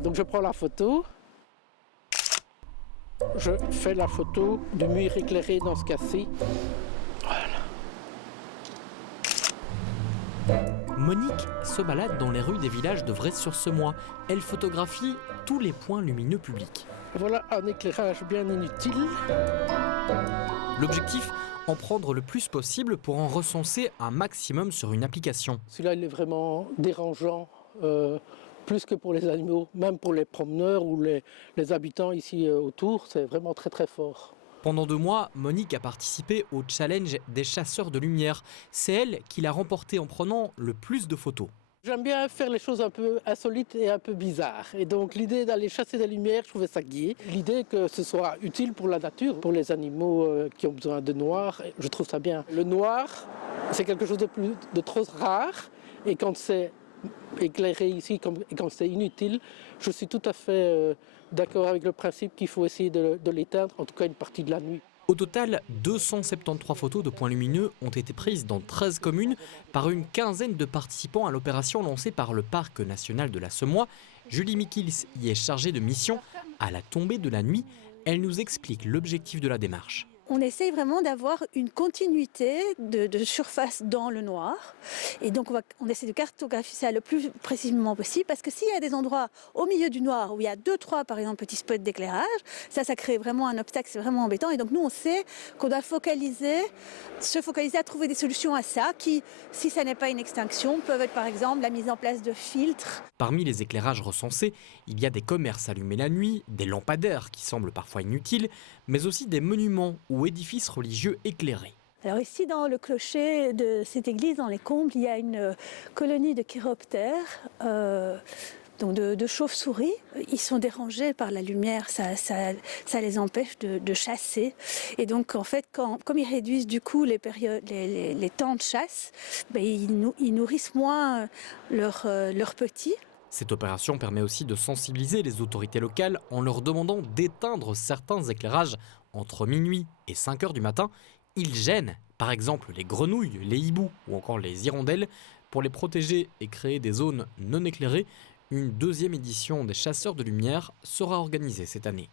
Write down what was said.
Voilà, donc je prends la photo. Je fais la photo du mur éclairé dans ce cas-ci. Monique se balade dans les rues des villages de Vrais-sur-Semois. Elle photographie tous les points lumineux publics. Voilà un éclairage bien inutile. L'objectif, en prendre le plus possible pour en recenser un maximum sur une application. Celui-là, il est vraiment dérangeant, plus que pour les animaux, même pour les promeneurs ou les habitants ici autour, c'est vraiment très très fort. Pendant 2 mois, Monique a participé au challenge des chasseurs de lumière. C'est elle qui l'a remporté en prenant le plus de photos. J'aime bien faire les choses un peu insolites et un peu bizarres. Et donc l'idée d'aller chasser des lumières, je trouvais ça gai. L'idée que ce soit utile pour la nature, pour les animaux qui ont besoin de noir, je trouve ça bien. Le noir, c'est quelque chose de trop rare. Et quand c'est éclairé ici, et quand c'est inutile, je suis tout à fait d'accord avec le principe qu'il faut essayer de l'éteindre, en tout cas une partie de la nuit. Au total, 273 photos de points lumineux ont été prises dans 13 communes par une quinzaine de participants à l'opération lancée par le Parc national de la Semois. Julie Mikils y est chargée de mission. À la tombée de la nuit, elle nous explique l'objectif de la démarche. On essaye vraiment d'avoir une continuité de surface dans le noir. Et donc on essaie de cartographier ça le plus précisément possible, parce que s'il y a des endroits au milieu du noir où il y a 2-3 par exemple petits spots d'éclairage, ça crée vraiment un obstacle, c'est vraiment embêtant. Et donc nous on sait qu'on doit se focaliser à trouver des solutions à ça qui, si ça n'est pas une extinction, peuvent être par exemple la mise en place de filtres. Parmi les éclairages recensés, il y a des commerces allumés la nuit, des lampadaires qui semblent parfois inutiles, mais aussi des monuments ou édifices religieux éclairés. Alors ici, dans le clocher de cette église, dans les combles, il y a une colonie de chiroptères, donc de chauves-souris. Ils sont dérangés par la lumière, ça les empêche de chasser. Et donc, en fait, comme ils réduisent du coup les temps de chasse, ils nourrissent moins leurs petits. Cette opération permet aussi de sensibiliser les autorités locales en leur demandant d'éteindre certains éclairages entre minuit et 5 heures du matin. Ils gênent, par exemple, les grenouilles, les hiboux ou encore les hirondelles. Pour les protéger et créer des zones non éclairées, une 2e édition des Chasseurs de lumière sera organisée cette année.